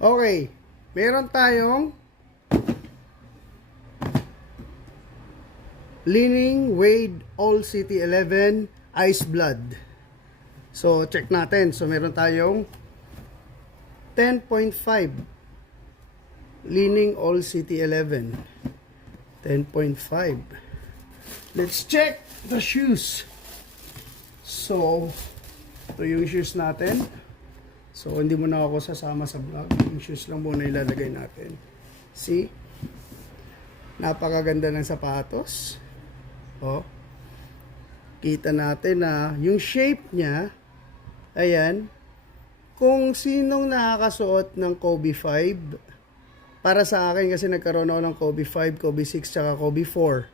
Okay, meron tayong Li-Ning Wade All City 11 Ice Blood. So, check natin. So, meron tayong 10.5 Li-Ning All City 11. 10.5. Let's check the shoes. So, ito yung shoes natin. So, hindi mo na ako sasama sa vlog. Yung shoes lang muna ilalagay natin. See? Napakaganda ng sapatos. Oh. Kita natin na yung shape niya, ayan, kung sinong nakakasuot ng Kobe 5, para sa akin kasi nagkaroon ako ng Kobe 5, Kobe 6, tsaka Kobe 4.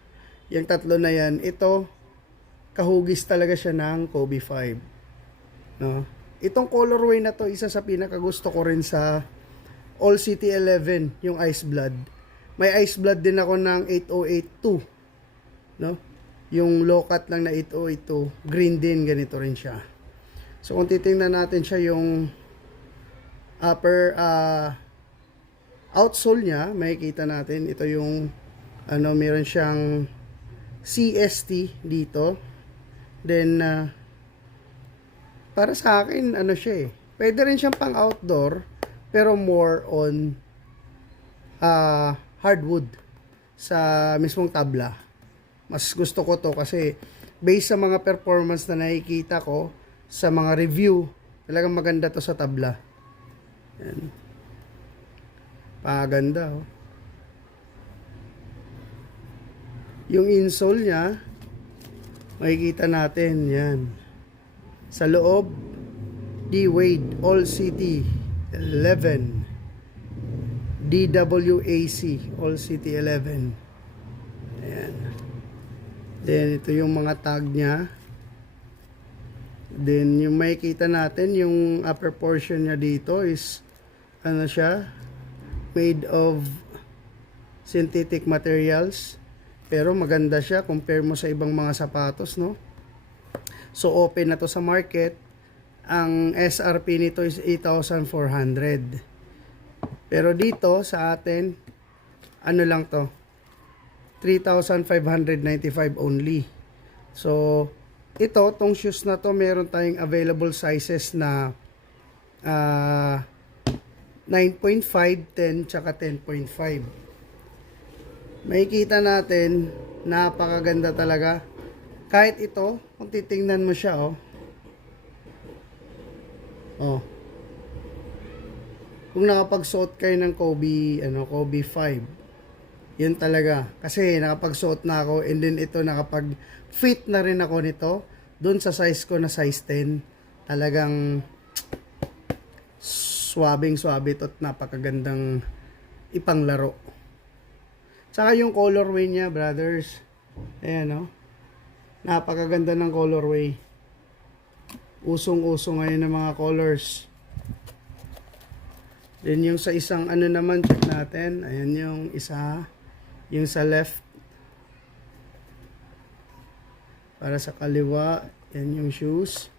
Yung tatlo na yan, ito, kahugis talaga siya ng Kobe 5. No? Itong colorway na to, isa sa pinakagusto ko rin sa All City 11, yung Ice Blood. May Ice Blood din ako ng 8082. No? Yung low cut lang na 8082, green din, ganito rin siya. So kung titingnan natin siya yung upper outsole niya, makikita natin ito yung meron siyang CST dito. Then para sa akin siya pwede rin siyang pang outdoor pero more on hardwood sa mismong tabla. Mas gusto ko to kasi based sa mga performance na nakikita ko sa mga review, talagang maganda to sa tabla. Yan. Paganda oh. Yung insole niya, makikita natin yan. Sa loob, D-Wade All City 11, DWAC All City 11. Ayan. Then ito yung mga tag niya. Then yung makikita natin yung upper portion niya dito is siya, made of synthetic materials, pero maganda siya compare mo sa ibang mga sapatos, no? So open na to sa market. Ang SRP nito is 8,400. Pero dito sa atin lang to, 3,595 only. So, tong shoes na to, meron tayong available sizes na 9.5, 10, tsaka 10.5. Makikita natin, napakaganda talaga. Kahit ito, kung titingnan mo siya, kung nakapagsuot kayo ng Kobe 5, yun talaga. Kasi nakapagsuot na ako and then ito nakapag-fit na rin ako nito doon sa size ko na size 10. Talagang swabing-swabe ito at napakagandang ipanglaro. Tsaka yung colorway niya, brothers. Ayan, napakaganda ng colorway. Usong-uso ngayon ng mga colors. Then yung sa isang naman, check natin. Ayan yung isa. Yung sa left. Para sa kaliwa, yan yung shoes.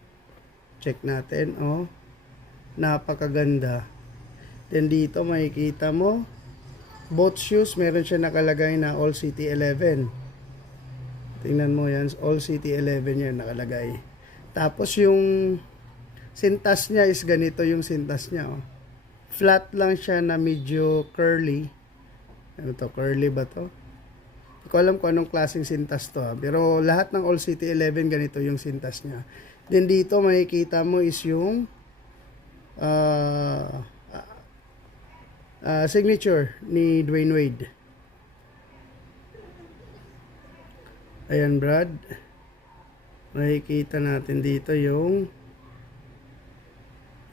Check natin, napakaganda. Then dito makikita mo, both shoes meron siya nakalagay na All City 11. Tingnan mo yan, All City 11 yan nakalagay. Tapos yung sintas niya is ganito yung sintas niya, Flat lang siya na medyo curly. Ano to? Curly ba to? Hindi ko alam kung anong klaseng sintas to. Pero lahat ng All City 11 ganito yung sintas niya. Then dito makikita mo is yung signature ni Dwayne Wade. Ayan, Brad. Makikita natin dito yung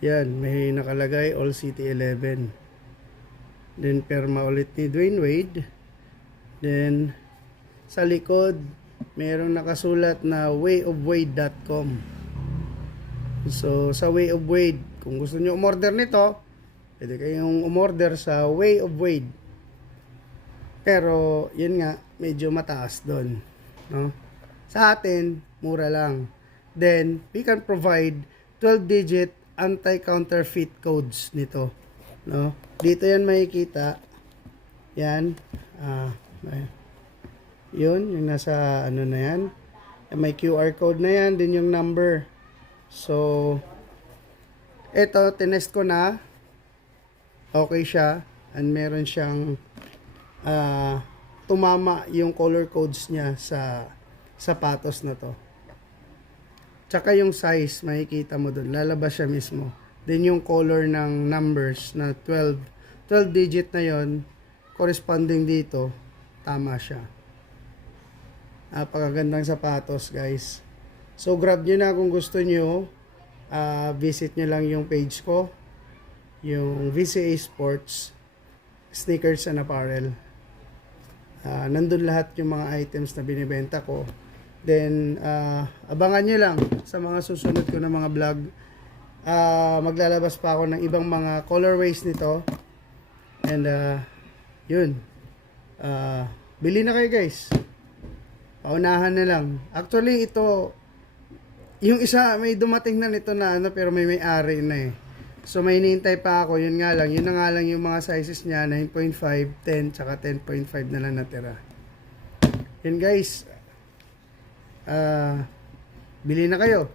yan, may nakalagay All City 11. Then perma ulit ni Dwayne Wade. Then sa likod merong nakasulat na wayofwade.com. So sa Way of Wade, kung gusto niyo umorder nito, pwede kayong umorder sa Way of Wade. Pero yun nga, medyo mataas doon, no? Sa atin, mura lang. Then we can provide 12-digit anti-counterfeit codes nito. No? Dito yan makikita. Yan. Yun, yung nasa ano na yan. May QR code na yan, din yung number. So, eto, tinest ko na. Okay siya. And meron siyang tumama yung color codes niya sa sapatos na to. Tsaka yung size, makikita mo dun. Lalabas siya mismo. Then yung color ng numbers na 12 digit na yon corresponding dito, tama siya. Napakagandang sapatos, guys. So, grab nyo na kung gusto nyo. Visit nyo lang yung page ko. Yung VCA Sports Sneakers and Apparel. Nandun lahat yung mga items na binibenta ko. Then, abangan nyo lang sa mga susunod ko na mga vlog. Maglalabas pa ako ng ibang mga colorways nito. And, yun. Bili na kayo, guys. Paunahan na lang. Actually, ito, yung isa, may dumating na nito na ano, pero may may-ari na eh. So, may hinihintay pa ako. Yun nga lang. Yun na nga lang yung mga sizes niya. 9.5, 10, tsaka 10.5 na lang natira. Yun, guys. Bili na kayo.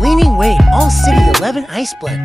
Leaning Weight All City 11 Ice Blend.